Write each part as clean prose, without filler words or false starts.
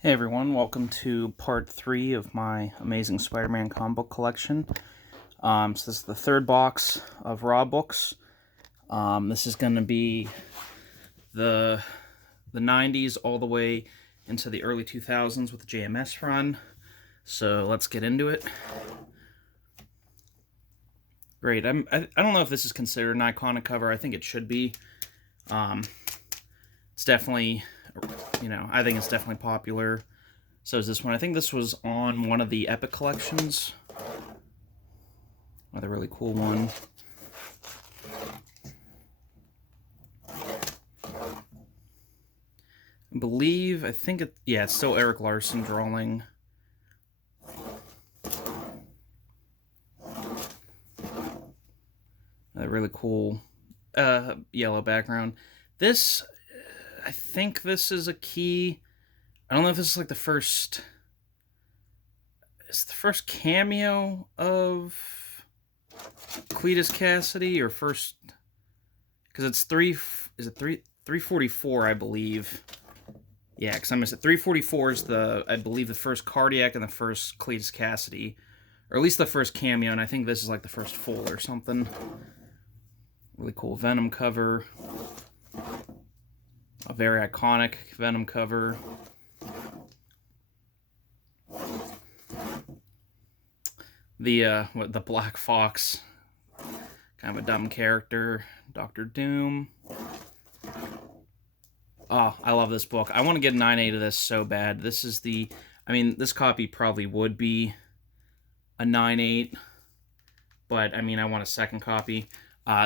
Hey everyone, welcome to part 3 of my Amazing Spider-Man comic book collection. So this is the third box of Raw books. This is going to be the 90s all the way into the early 2000s with the JMS run. So let's get into it. Great. I don't know if this is considered an iconic cover. I think it should be. It's definitely, I think it's definitely popular. So is this one. I think this was on one of the Epic collections. Another really cool one. It's still Eric Larson drawing. A really cool yellow background. I think this is a key. I don't know if this is like the first. It's the first cameo of Cletus Cassidy, or first, because it's 344, I believe. Yeah, because I missed it. 344 is I believe the first Cardiac and the first Cletus Cassidy, or at least the first cameo, and I think this is like the first full or something. Really cool Venom cover. A very iconic Venom cover. The Black Fox, kind of a dumb character. Dr. Doom. Oh, I love this book. I want to get a 9.8 of this so bad. This is this copy probably would be a 9.8, but I want a second copy.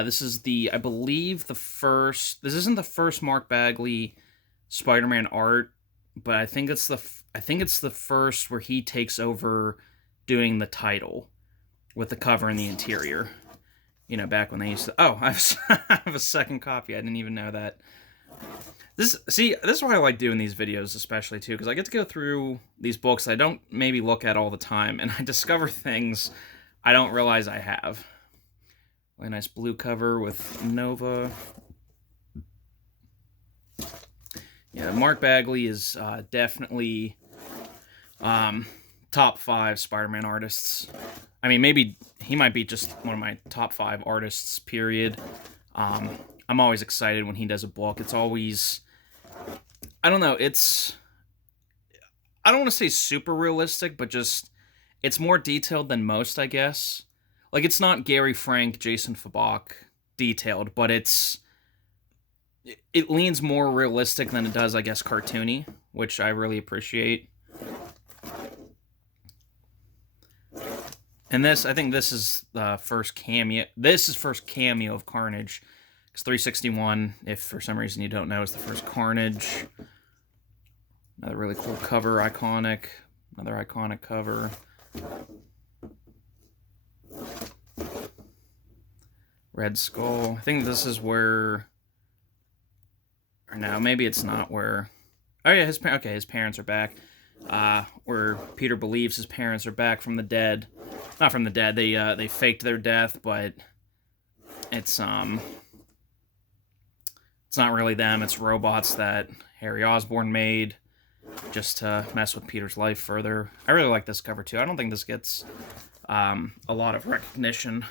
This is I believe this isn't the first Mark Bagley Spider-Man art, but I think it's the first where he takes over doing the title with the cover and the interior. Back when they used to. Oh, I have a second copy. I didn't even know that. This is why I like doing these videos, especially too, because I get to go through these books I don't maybe look at all the time, and I discover things I don't realize I have. Really nice blue cover with Nova. Yeah, Mark Bagley is definitely top 5 Spider-Man artists. Maybe he might be just one of my top 5 artists, period. I'm always excited when he does a book. It's always, I don't know, I don't want to say super realistic, but just, it's more detailed than most, I guess. Like, it's not Gary Frank, Jason Fabok detailed, but it leans more realistic than it does, I guess, cartoony, which I really appreciate. And I think this is the first cameo. This is first cameo of Carnage. Because 361, if for some reason you don't know, is the first Carnage. Another really cool cover, iconic. Another iconic cover. Red Skull. I think this is where... Or no, maybe it's not where... Oh yeah, his parents are back. Where Peter believes his parents are back from the dead. Not from the dead, they faked their death, but it's not really them, it's robots that Harry Osborn made just to mess with Peter's life further. I really like this cover too. I don't think this gets a lot of recognition.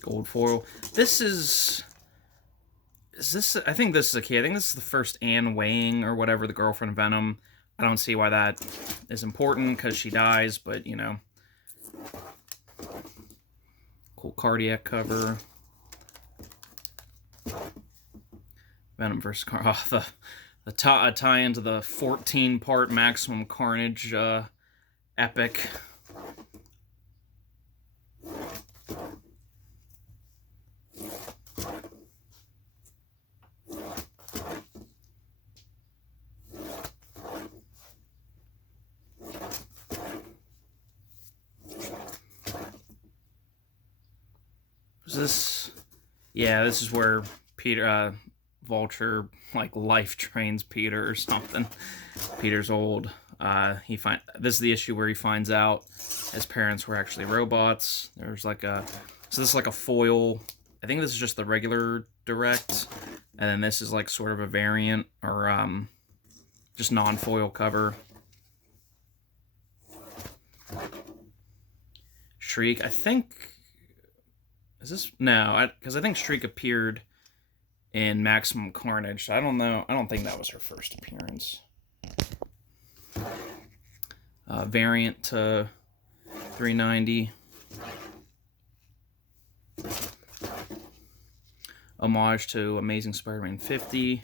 Gold foil. I think this is a key. I think this is the first Anne Wang or whatever, the girlfriend of Venom. I don't see why that is important because she dies, but cool Cardiac cover. Venom vs. Carnage. Oh, the tie into the 14-part Maximum Carnage epic. This is where Peter, Vulture, life trains Peter or something. Peter's old. This is the issue where he finds out his parents were actually robots. There's so this is like a foil. I think this is just the regular direct. And then this is like sort of a variant, or just non-foil cover. Shriek, I think... Is this... No, because I think Shriek appeared in Maximum Carnage. So I don't know. I don't think that was her first appearance. Variant to 390. Homage to Amazing Spider-Man 50.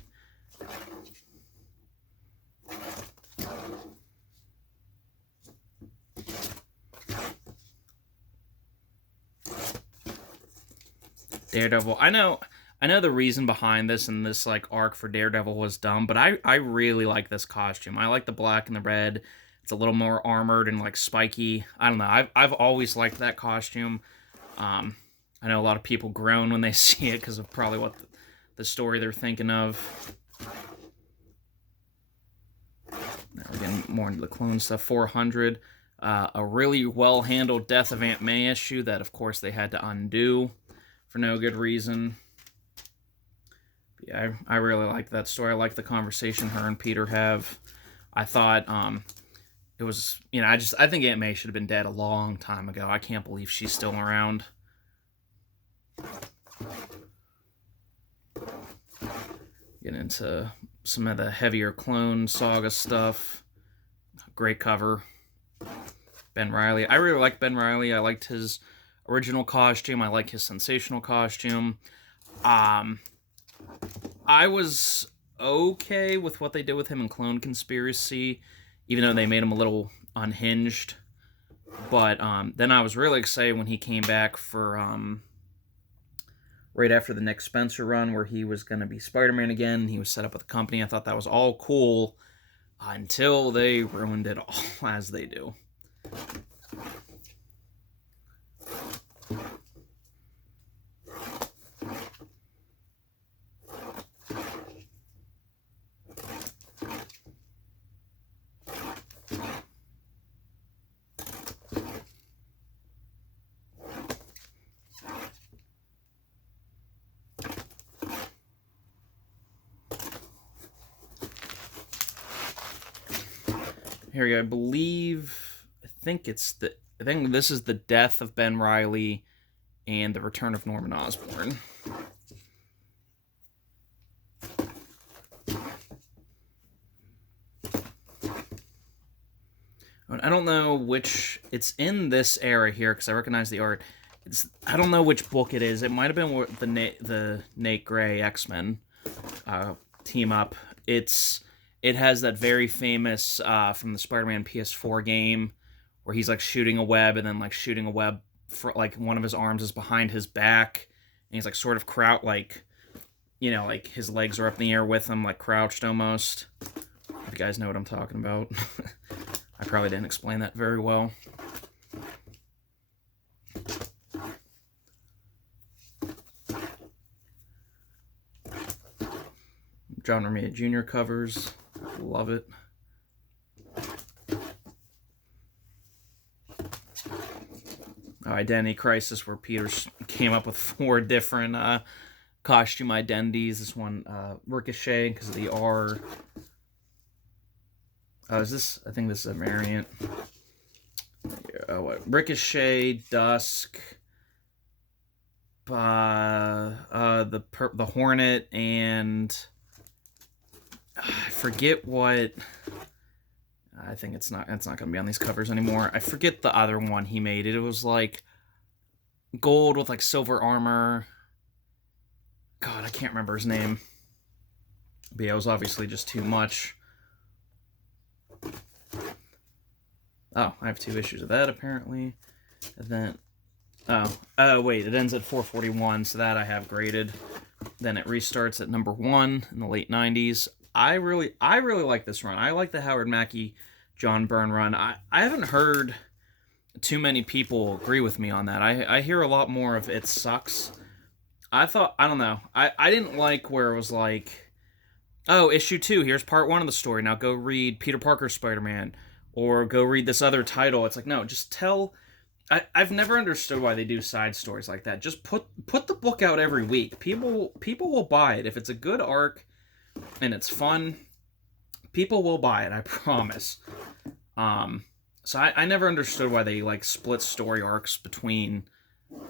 Daredevil. I know the reason behind this, and this like arc for Daredevil was dumb, but I really like this costume. I like the black and the red. It's a little more armored and like spiky. I don't know. I've always liked that costume. I know a lot of people groan when they see it because of probably what the story they're thinking of. Now we're getting more into the clone stuff. 400. A really well-handled Death of Aunt May issue that, of course, they had to undo for no good reason. But yeah, I really like that story. I like the conversation her and Peter have. I thought it was, I think Aunt May should have been dead a long time ago. I can't believe she's still around. Get into some of the heavier clone Saga stuff. Great cover. Ben Reilly. I really like Ben Reilly. I liked his original costume. I like his sensational costume. I was okay with what they did with him in Clone Conspiracy, even though they made him a little unhinged. But then I was really excited when he came back for right after the Nick Spencer run, where he was going to be Spider-Man again. He was set up with the company. I thought that was all cool until they ruined it all, as they do. Here we go. I think this is the death of Ben Reilly and the return of Norman Osborn. I don't know which... It's in this era here, because I recognize the art. I don't know which book it is. It might have been the Nate Gray X-Men team up. It has that very famous from the Spider-Man PS4 game where he's like shooting a web, and then like shooting a web for like one of his arms is behind his back, and he's like sort of like his legs are up in the air with him, like crouched almost. If you guys know what I'm talking about. I probably didn't explain that very well. John Romita Jr. covers. Love it. Identity Crisis, where Peter came up with 4 different costume identities. This one, Ricochet, because of the R. I think this is a variant. Ricochet, Dusk, the Hornet, and I forget what. I think it's not going to be on these covers anymore. I forget the other one he made. It was like gold with like silver armor. God, I can't remember his name. But yeah, it was obviously just too much. Oh, I have 2 issues of that apparently. And then, wait, it ends at 441, so that I have graded. Then it restarts at number 1 in the late 90s. I really like this run. I like the Howard Mackie, John Byrne run. I haven't heard too many people agree with me on that. I hear a lot more of it sucks. I don't know. I didn't like where it was like, oh, issue 2, here's part 1 of the story. Now go read Peter Parker's Spider-Man, or go read this other title. It's like, no, just tell... I've never understood why they do side stories like that. Just put the book out every week. People will buy it if it's a good arc and it's fun. People will buy it, I promise. So I never understood why they like split story arcs between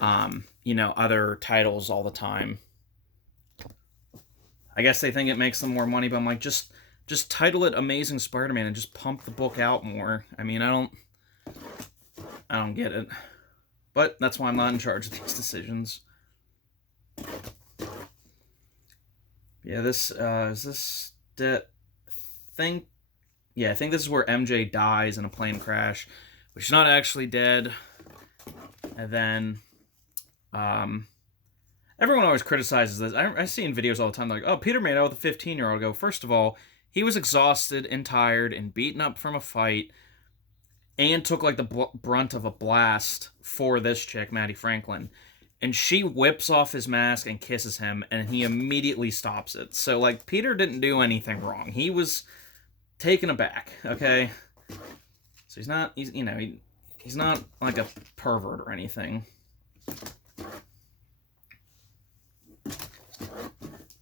other titles all the time. I guess they think it makes them more money, but I'm like, just title it Amazing Spider-Man and just pump the book out more. I mean, I don't get it. But that's why I'm not in charge of these decisions. Yeah, this is this thing. Yeah, I think this is where MJ dies in a plane crash, but she's not actually dead. And then, everyone always criticizes this. I see in videos all the time, like, oh, Peter made out with a 15-year-old. Go, first of all, he was exhausted and tired and beaten up from a fight and took, like, the brunt of a blast for this chick, Maddie Franklin. And she whips off his mask and kisses him, and he immediately stops it. So, like, Peter didn't do anything wrong. He was taken aback, okay? So he's not, he's not, like, a pervert or anything.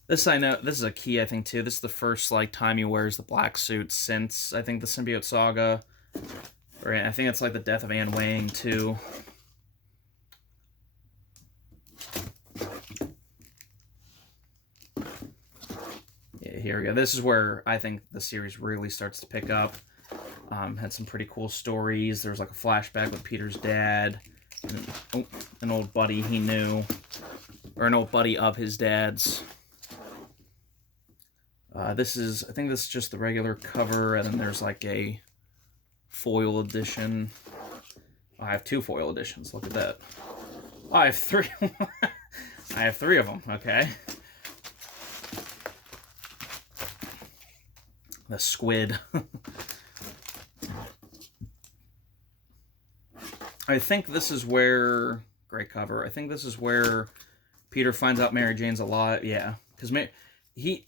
This I know, this is a key, I think, too. This is the first, like, time he wears the black suit since, I think, the Symbiote Saga. Or I think it's, like, the death of Anne Wang, too. Yeah, here we go. This is where I think the series really starts to pick up. Had some pretty cool stories. There was, like, a flashback with Peter's dad. And, an old buddy he knew. Or an old buddy of his dad's. I think this is just the regular cover, and then there's like a foil edition. Oh, I have 2 foil editions, look at that. Oh, I have 3. I have 3 of them, okay. The squid. I think this is where, great cover, I think this is where Peter finds out Mary Jane's alive, yeah. Because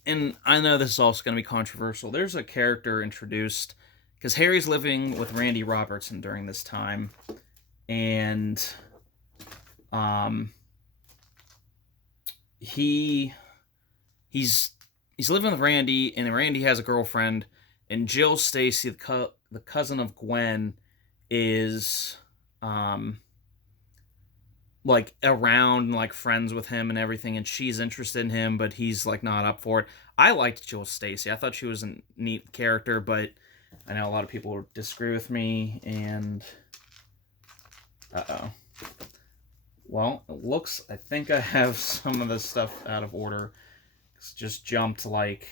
and I know this is also going to be controversial. There's a character introduced, because Harry's living with Randy Robertson during this time, and he's living with Randy, and Randy has a girlfriend, and Jill Stacy, the cousin of Gwen, is like around, like friends with him and everything, and she's interested in him, but he's like not up for it. I liked Jill Stacy. I thought she was a neat character, but I know a lot of people disagree with me, and well, it looks, I think I have some of this stuff out of order. It's just jumped like,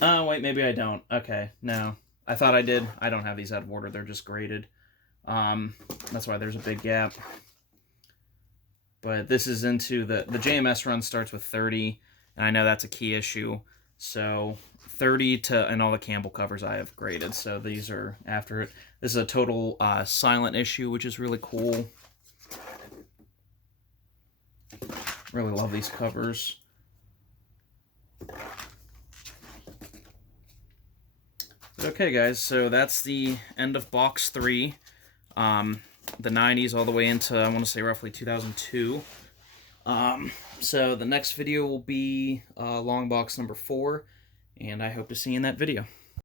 oh wait, maybe I don't. Okay, no, I thought I did. I don't have these out of order. They're just graded. That's why there's a big gap. But this is into the JMS run starts with 30, and I know that's a key issue. So 30 to, and all the Campbell covers I have graded, so these are after it. This is a total silent issue, which is really cool. Really love these covers. Okay, guys, so that's the end of box 3. The 90s all the way into, I want to say, roughly 2002. So the next video will be long box number 4, and I hope to see you in that video.